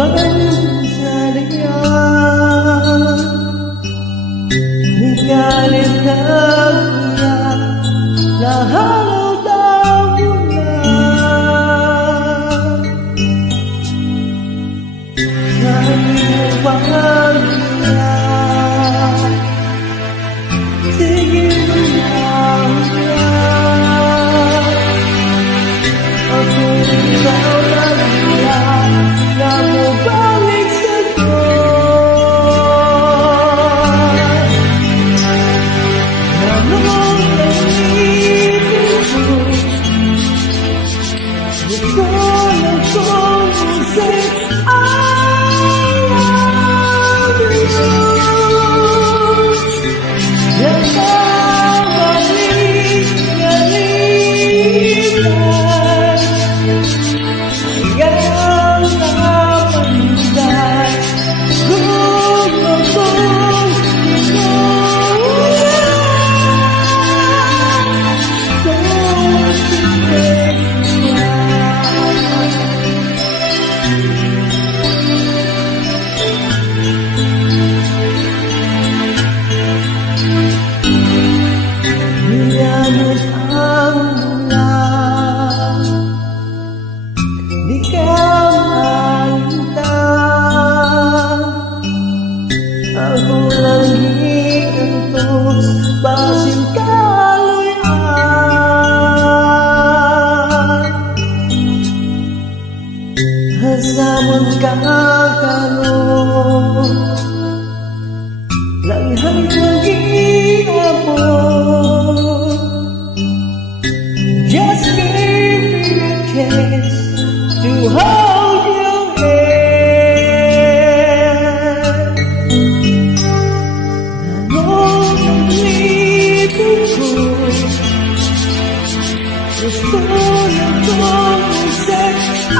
Bagay sa liyan, ni galit na iyak, nahalaw daw mula sa iyong pag-iyak. Sige lang, ako ikaw nag-iyak, na mabalik sa'yo. Nalong nag-ibig mo, gusto lang kong say I love you. Nagkabalik-balikan, hanggang napagdaan, gusto kong inuulan sa Niyanod ang ulan, di ka malintang. Ako lang hiantos, basing kaluyan. Hasamon ka karon, langhang mag-iabot. Just give me a kiss to hold your hand. Nalong ang libog ko, gusto lang kong say I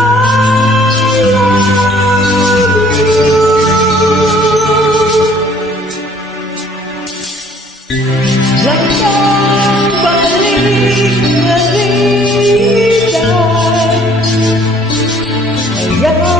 love you. Langkang balik-balikan, hanggang